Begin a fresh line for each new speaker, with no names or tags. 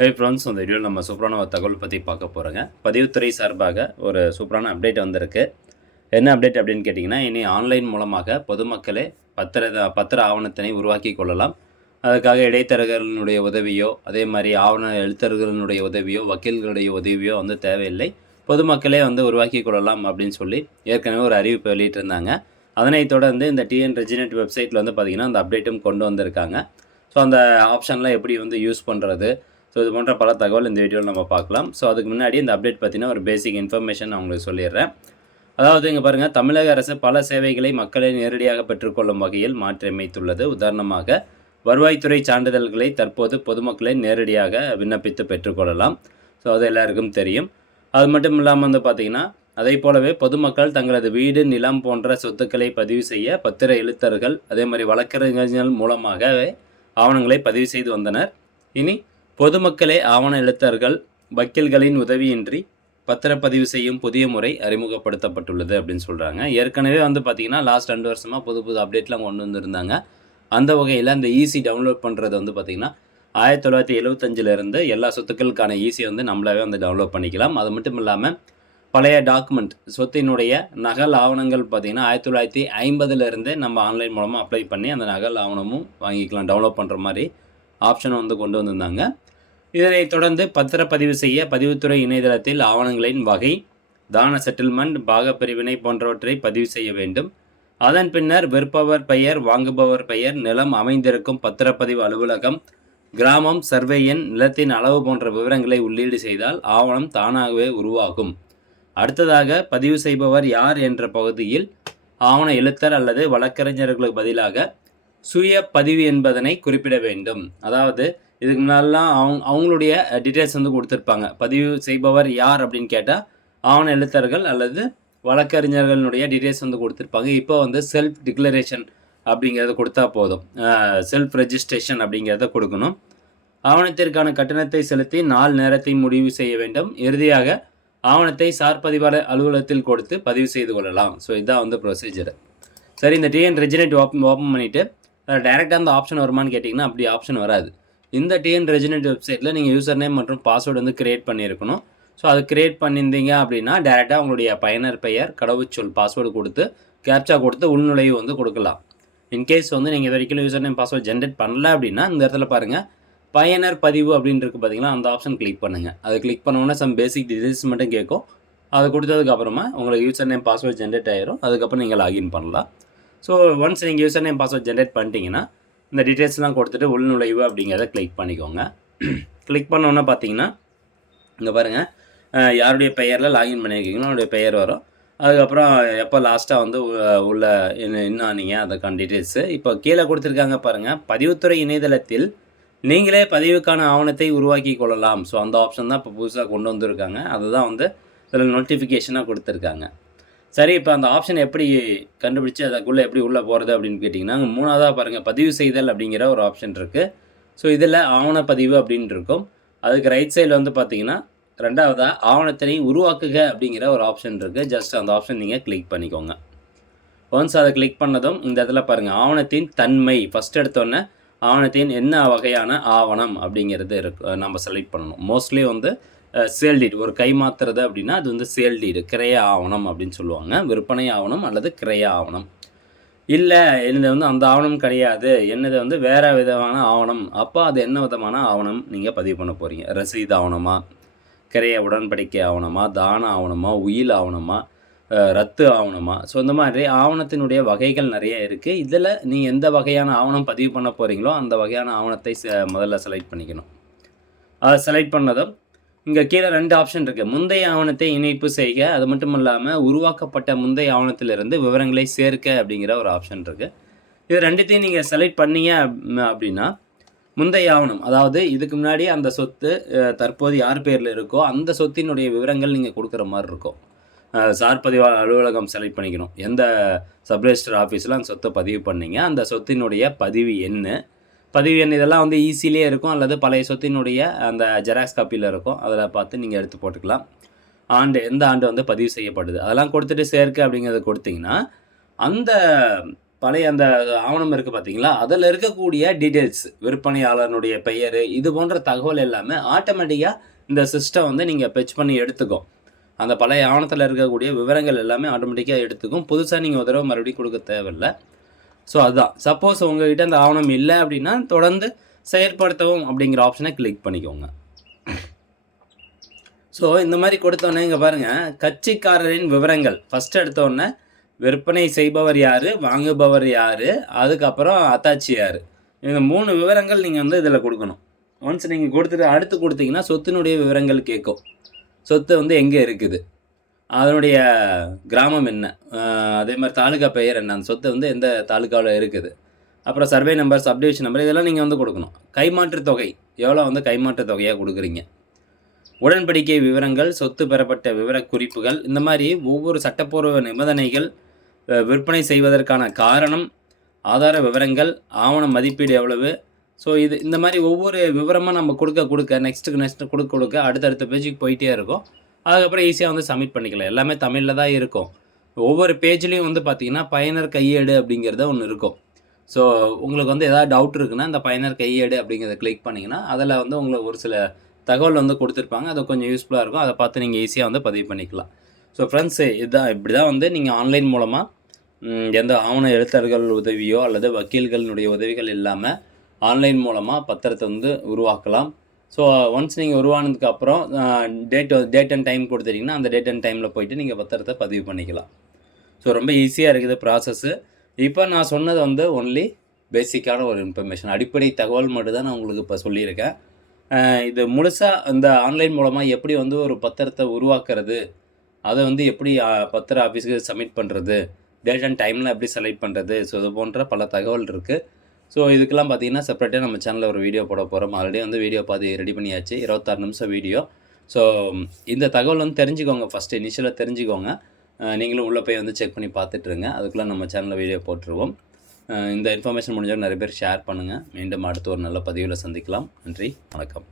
Hey friends இந்த வீடியோவில் நம்ம சூப்பரான ஒரு தகவல் பற்றி பார்க்க போகிறோங்க பதிவுத்துறை சார்பாக ஒரு சூப்பரான அப்டேட் வந்திருக்கு. என்ன அப்டேட் அப்படின்னு கேட்டிங்கன்னா இனி ஆன்லைன் மூலமாக பொதுமக்களே பத்திர பத்திர ஆவணத்தினை உருவாக்கி கொள்ளலாம். அதுக்காக இடைத்தரகர்களுடைய உதவியோ அதே மாதிரி ஆவண எழுத்தர்களுடைய உதவியோ வக்கீல்களுடைய உதவியோ வந்து தேவையில்லை. பொதுமக்களே வந்து உருவாக்கி கொள்ளலாம் அப்படின்னு சொல்லி ஏற்கனவே ஒரு அறிவிப்பு வெளியிட்டிருந்தாங்க. அதனைத் தொடர்ந்து இந்த டிஎன் ரெஜினெட் வெப்சைட்டில் வந்து பார்த்திங்கன்னா அந்த அப்டேட்டும் கொண்டு வந்திருக்காங்க. ஸோ அந்த ஆப்ஷன்லாம் எப்படி வந்து யூஸ் பண்ணுறது ஸோ இது போன்ற பல தகவல் இந்த வீடியோவில் நம்ம பார்க்கலாம். ஸோ அதுக்கு முன்னாடி இந்த அப்டேட் பார்த்தீங்கன்னா ஒரு பேசிக் இன்ஃபர்மேஷன் நான் உங்களுக்கு சொல்லிடுறேன். அதாவது இங்கே பாருங்கள் தமிழக அரசு பல சேவைகளை மக்களை நேரடியாக பெற்றுக்கொள்ளும் வகையில் மாற்றியமைத்துள்ளது. உதாரணமாக வருவாய்த்துறை சான்றிதழ்களை தற்போது பொதுமக்களை நேரடியாக விண்ணப்பித்து பெற்றுக்கொள்ளலாம். ஸோ அது எல்லாருக்கும் தெரியும். அது மட்டும் இல்லாமல் வந்து பார்த்திங்கன்னா அதே போலவே பொதுமக்கள் தங்களது வீடு நிலம் போன்ற சொத்துக்களை பதிவு செய்ய பத்திர எழுத்தர்கள் அதே மாதிரி வழக்கறிஞர்கள் மூலமாகவே ஆவணங்களை பதிவு செய்து வந்தனர். இனி பொதுமக்களே ஆவண எழுத்தர்கள் வக்கீல்களின் உதவியின்றி பத்திரப்பதிவு செய்யும் புதிய முறை அறிமுகப்படுத்தப்பட்டுள்ளது அப்படின்னு சொல்கிறாங்க ஏற்கனவே வந்து பார்த்திங்கன்னா லாஸ்ட் ரெண்டு வருஷமாக புது புது அப்டேட்லாம் கொண்டு வந்திருந்தாங்க. அந்த வகையில் அந்த ஈஸி டவுன்லோட் பண்ணுறது வந்து பார்த்திங்கன்னா ஆயிரத்தி தொள்ளாயிரத்தி எழுபத்தஞ்சிலேருந்து எல்லா சொத்துக்களுக்கான ஈஸியை வந்து நம்மளாவே வந்து டவுன்லோட் பண்ணிக்கலாம். அது மட்டும் இல்லாமல் பழைய டாக்குமெண்ட் சொத்தினுடைய நகல் ஆவணங்கள் பார்த்திங்கன்னா ஆயிரத்தி தொள்ளாயிரத்தி ஐம்பதுலேருந்தே நம்ம ஆன்லைன் மூலமாக அப்ளை பண்ணி அந்த நகல் ஆவணமும் வாங்கிக்கலாம். டவுன்லோட் பண்ணுற மாதிரி ஆப்ஷன் வந்து கொண்டு வந்திருந்தாங்க. இதனைத் தொடர்ந்து பத்திரப்பதிவு செய்ய பதிவுத்துறை இணையதளத்தில் ஆவணங்களின் வகை தான செட்டில்மெண்ட் பாகப்பிரிவினை போன்றவற்றை பதிவு செய்ய வேண்டும். அதன் பின்னர் விற்பவர் பெயர் வாங்குபவர் பெயர் நிலம் அமைந்திருக்கும் பத்திரப்பதிவு அலுவலகம் கிராமம் சர்வே எண் நிலத்தின் அளவு போன்ற விவரங்களை உள்ளீடு செய்தால் ஆவணம் தானாகவே உருவாகும். அடுத்ததாக பதிவு செய்பவர் யார் என்ற பகுதியில் ஆவண எழுத்தர் அல்லது வழக்கறிஞர்களுக்கு பதிலாக சுய பதிவு என்பதனை குறிப்பிட வேண்டும். அதாவது இதுக்கு முன்னாலாம் அவங்க அவங்களுடைய டீட்டெயில்ஸ் வந்து கொடுத்துருப்பாங்க. பதிவு செய்பவர் யார் அப்படின்னு கேட்டால் ஆவண எழுத்தர்கள் அல்லது வழக்கறிஞர்களுடைய டீட்டெயில்ஸ் வந்து கொடுத்துருப்பாங்க. இப்போ வந்து செல்ஃப் டிக்ளரேஷன் அப்படிங்கிறத கொடுத்தா போதும். செல்ஃப் ரெஜிஸ்ட்ரேஷன் அப்படிங்கிறத கொடுக்கணும். ஆவணத்திற்கான கட்டணத்தை செலுத்தி நாள் நேரத்தை முடிவு செய்ய வேண்டும். இறுதியாக ஆவணத்தை சார் பதிவாளர் அலுவலகத்தில் கொடுத்து பதிவு செய்து கொள்ளலாம். ஸோ இதுதான் வந்து ப்ரொசீஜர் சரி இந்த டிஎன் ரெஜினேட் ஓப்பன் ஓப்பன் பண்ணிவிட்டு டேரெக்டாக அந்த ஆப்ஷன் வருமானு கேட்டிங்கன்னா அப்படி ஆப்ஷன் வராது. இந்த டிஎன் ரெஜினெட் வெப்சைட்டில் நீங்கள் யூசர் நேம் மற்றும் பாஸ்வேர்டு வந்து க்ரியேட் பண்ணியிருக்கணும். ஸோ அது க்ரியேட் பண்ணியிருந்தீங்க அப்படின்னா டேரெக்டாக உங்களுடைய பயனர் பெயர் கடவுச்சொல் பாஸ்வேர்டு கொடுத்து கேப்சா கொடுத்து உள்நுழைவு வந்து கொடுக்கலாம். இன்கேஸ் வந்து நீங்கள் இது வரைக்கும் யூசர் நேம் பாஸ்வேர்டு ஜென்ரேட் பண்ணல அப்படின்னா இந்த இடத்துல பாருங்கள் பயனர் பதிவு அப்படின்னு பார்த்தீங்களா அந்த ஆப்ஷன் கிளிக் பண்ணுங்கள் அது கிளிக் பண்ணோன்னா சம் பேசிக் டீடைல்ஸ் மட்டும் கேட்கும். அது கொடுத்ததுக்கப்புறமா உங்களுக்கு யூசர் நேம் பாஸ்வேர்டு ஜென்ரேட் ஆயிரும். அதுக்கப்புறம் நீங்கள் லாகின் பண்ணலாம். ஸோ ஒன்ஸ் நீங்கள் யூசர் நேம் பாஸ்வேர்ட் ஜென்ரேட் பண்ணிட்டீங்கன்னா இந்த டீட்டெயில்ஸ்லாம் கொடுத்துட்டு உள்நுழைவு அப்படிங்கிறத கிளிக் பண்ணிக்கோங்க. கிளிக் பண்ணோன்னே பார்த்தீங்கன்னா இங்கே பாருங்கள் யாருடைய பெயரில் லாகின் பண்ணியிருக்கீங்களோ அவருடைய பெயர் வரும். அதுக்கப்புறம் எப்போ லாஸ்ட்டாக வந்து உள்ளே உள்ள என்ன என்ன ஆனீங்க அதுக்கான டீட்டெயில்ஸு இப்போ கீழே கொடுத்துருக்காங்க பாருங்கள் பதிவுத்துறை இணையதளத்தில் நீங்களே பதிவுக்கான ஆவணத்தை உருவாக்கி கொள்ளலாம். ஸோ அந்த ஆப்ஷன் தான் இப்போ புதுசாக கொண்டு வந்திருக்காங்க. அதுதான் வந்து இதில் நோட்டிஃபிகேஷனாக கொடுத்துருக்காங்க. சரி இப்போ அந்த ஆப்ஷன் எப்படி கண்டுபிடிச்சு அதுக்குள்ளே எப்படி உள்ளே போகிறது அப்படின்னு கேட்டிங்கன்னா மூணாவதாக பாருங்கள் பதிவு செய்தல் அப்படிங்கிற ஒரு ஆப்ஷன் இருக்குது ஸோ இதில் ஆவணப்பதிவு அப்படின்னு இருக்கும். அதுக்கு ரைட் சைடில் வந்து பார்த்தீங்கன்னா ரெண்டாவதாக ஆவணத்தினை உருவாக்குக அப்படிங்கிற ஒரு ஆப்ஷன் இருக்குது ஜஸ்ட் அந்த ஆப்ஷன் நீங்கள் கிளிக் பண்ணிக்கோங்க. ஒன்ஸ் அதை கிளிக் பண்ணதும் இந்த இடத்துல பாருங்கள் ஆவணத்தின் தன்மை. ஃபஸ்ட் எடுத்தோடனே ஆவணத்தின் என்ன வகையான ஆவணம் அப்படிங்கிறது இருக்கு நம்ம செலக்ட் பண்ணணும். மோஸ்ட்லி வந்து சேல் டீட் ஒரு கை மாத்துறது அப்படின்னா அது வந்து சேல் டீடு கிரைய ஆவணம் அப்படின்னு சொல்லுவாங்க. விற்பனை ஆவணம் அல்லது கிரைய ஆவணம். இல்லை என்னது வந்து அந்த ஆவணம் கிடையாது. என்னது வந்து வேறு விதமான ஆவணம். அப்போ அது என்ன விதமான ஆவணம் நீங்கள் பதிவு பண்ண போகிறீங்க ரசீது ஆவணமா? கிரைய உடன்படிக்கை ஆவணமா? தான ஆவணமா? உயில் ஆவணமா? ரத்து ஆவணமா? ஸோ இந்த மாதிரி ஆவணத்தினுடைய வகைகள் நிறைய இருக்குது இதில் நீங்கள் எந்த வகையான ஆவணம் பதிவு பண்ண போகிறீங்களோ அந்த வகையான ஆவணத்தை முதல்ல செலக்ட் பண்ணிக்கணும். அதை செலக்ட் பண்ணதும் இங்கே கீழே ரெண்டு ஆப்ஷன் இருக்குது முந்தைய ஆவணத்தை இணைப்பு செய்க. அது மட்டும் இல்லாமல் உருவாக்கப்பட்ட முந்தைய ஆவணத்திலிருந்து விவரங்களை சேர்க்க அப்படிங்கிற ஒரு ஆப்ஷன் இருக்குது இது ரெண்டுத்தையும் நீங்கள் செலக்ட் பண்ணீங்க அப்படின்னா முந்தைய ஆவணம் அதாவது இதுக்கு முன்னாடி அந்த சொத்து தற்போது யார் பேரில் இருக்கோ அந்த சொத்தினுடைய விவரங்கள் நீங்கள் கொடுக்குற மாதிரி இருக்கும். சார் பதிவாளர் அலுவலகம் செலக்ட் பண்ணிக்கணும். எந்த சப்ரெஜிஸ்டர் ஆஃபீஸில் அந்த சொத்தை பதிவு பண்ணீங்க அந்த சொத்தினுடைய பதிவு என்ன பதிவு எண் இதெல்லாம் வந்து ஈஸிலே இருக்கும் அல்லது பழைய சொத்தினுடைய அந்த ஜெராக்ஸ் காப்பியில் இருக்கும். அதில் பார்த்து நீங்கள் எடுத்து போட்டுக்கலாம். ஆண்டு எந்த ஆண்டு வந்து பதிவு செய்யப்படுது? அதெல்லாம் கொடுத்துட்டு சேர்க்கை அப்படிங்கிறத கொடுத்தீங்கன்னா அந்த பழைய அந்த ஆவணம் இருக்குது பார்த்தீங்களா அதில் இருக்கக்கூடிய டீட்டெயில்ஸ் விற்பனையாளனுடைய பெயர் இது போன்ற தகவல் எல்லாமே ஆட்டோமேட்டிக்காக இந்த சிஸ்டம் வந்து நீங்கள் பெச் பண்ணி எடுத்துக்கும். அந்த பழைய ஆவணத்தில் இருக்கக்கூடிய விவரங்கள் எல்லாமே ஆட்டோமேட்டிக்காக எடுத்துக்கும். புதுசாக நீங்கள் உதவ மறுபடியும் கொடுக்க தேவையில்லை. ஸோ அதுதான். சப்போஸ் உங்ககிட்ட அந்த ஆவணம் இல்லை அப்படின்னா தொடர்ந்து செயற்படுத்தவும் அப்படிங்கிற ஆப்ஷனை கிளிக் பண்ணிக்கோங்க. ஸோ இந்த மாதிரி கொடுத்தோன்னே இங்கே பாருங்கள் கட்சிக்காரரின் விவரங்கள். ஃபஸ்ட் எடுத்தோடனே விற்பனை செய்பவர் யார்? வாங்குபவர் யார்? அதுக்கப்புறம் அத்தாச்சி யார் இந்த மூணு விவரங்கள் நீங்கள் வந்து இதில் கொடுக்கணும். ஒன்ஸ் நீங்கள் கொடுத்துட்டு அடுத்து கொடுத்தீங்கன்னா சொத்தினுடைய விவரங்கள் கேட்கும். சொத்து வந்து எங்கே இருக்குது? அதனுடைய கிராமம் என்ன? அதே மாதிரி தாலுகா பெயர் என்ன? அந்த சொத்து வந்து எந்த தாலுகாவில் இருக்குது? அப்புறம் சர்வே நம்பர் சப்டிவிஷன் நம்பர் இதெல்லாம் நீங்கள் வந்து கொடுக்கணும். கைமாற்று தொகை. எவ்வளோ வந்து கைமாற்று தொகையாக கொடுக்குறீங்க? உடன்படிக்கை விவரங்கள் சொத்து பெறப்பட்ட விவர குறிப்புகள் இந்த மாதிரி ஒவ்வொரு சட்டப்பூர்வ நிபந்தனைகள் விற்பனை செய்வதற்கான காரணம் ஆதார விவரங்கள் ஆவண மதிப்பீடு எவ்வளவு? ஸோ இது இந்த மாதிரி ஒவ்வொரு விவரமாக நம்ம கொடுக்க கொடுக்க நெக்ஸ்ட்டுக்கு நெக்ஸ்ட்டு கொடுக்க கொடுக்க அடுத்தடுத்த பேஜுக்கு போயிட்டே இருக்கும். அதுக்கப்புறம் ஈஸியாக வந்து சப்மிட் பண்ணிக்கலாம். எல்லாமே தமிழில் தான் இருக்கும். ஒவ்வொரு பேஜ்லேயும் வந்து பார்த்தீங்கன்னா பயனர் கையேடு அப்படிங்கிறது ஒன்று இருக்கும். ஸோ உங்களுக்கு வந்து எதாவது டவுட் இருக்குன்னா இந்த பயனர் கையேடு அப்படிங்கிறத கிளிக் பண்ணிங்கன்னா அதில் வந்து உங்களுக்கு ஒரு சில தகவல் வந்து கொடுத்துருப்பாங்க. அது கொஞ்சம் யூஸ்ஃபுல்லாக இருக்கும். அதை பார்த்து நீங்கள் ஈஸியாக வந்து பதிவு பண்ணிக்கலாம். ஸோ ஃப்ரெண்ட்ஸு இதுதான் இப்படி தான் வந்து நீங்கள் ஆன்லைன் மூலமாக எந்த ஆவண எழுத்தர்கள் உதவியோ அல்லது வக்கீல்களினுடைய உதவிகள் இல்லாமல் ஆன்லைன் மூலமாக பத்திரத்தை வந்து உருவாக்கலாம். ஸோ ஒன்ஸ் நீங்கள் உருவானதுக்கு அப்புறம் டேட் டேட் அண்ட் டைம் கொடுத்துட்டிங்கன்னா அந்த டேட் அண்ட் டைமில் போயிட்டு நீங்கள் பத்திரத்தை பதிவு பண்ணிக்கலாம். ஸோ ரொம்ப ஈஸியாக இருக்குது ப்ராசஸ்ஸு இப்போ நான் சொன்னது வந்து ஒன்லி பேசிக்கான ஒரு இன்ஃபர்மேஷன் அடிப்படை தகவல் மட்டும் தான் நான் உங்களுக்கு இப்போ சொல்லியிருக்கேன். இது முழுசாக இந்த ஆன்லைன் மூலமாக எப்படி வந்து ஒரு பத்திரத்தை உருவாக்குறது அதை வந்து எப்படி பத்திர ஆஃபீஸுக்கு சப்மிட் பண்ணுறது டேட் அண்ட் டைமில் எப்படி செலக்ட் பண்ணுறது ஸோ இது போன்ற பல தகவல் இருக்குது ஸோ இதுக்கெல்லாம் பார்த்தீங்கன்னா செப்பரேட்டாக நம்ம சேனலில் ஒரு வீடியோ போட போகிறோம் ஆல்ரெடி வந்து வீடியோ பார்த்து ரெடி பண்ணியாச்சு. இருபத்தாறு நிமிஷம் வீடியோ ஸோ இந்த தகவல் வந்து தெரிஞ்சுக்கோங்க. ஃபஸ்ட்டு இனிஷியலாக தெரிஞ்சுக்கோங்க. நீங்களும் உள்ளே போய் வந்து செக் பண்ணி பார்த்துட்ருங்க அதுக்குள்ளே நம்ம சேனலில் வீடியோ போட்டுருவோம். இந்த இன்ஃபர்மேஷன் முடிஞ்சாலும் நிறைய பேர் ஷேர் பண்ணுங்கள் மீண்டும் அடுத்து ஒரு நல்ல பதிவில் சந்திக்கலாம். நன்றி. வணக்கம்.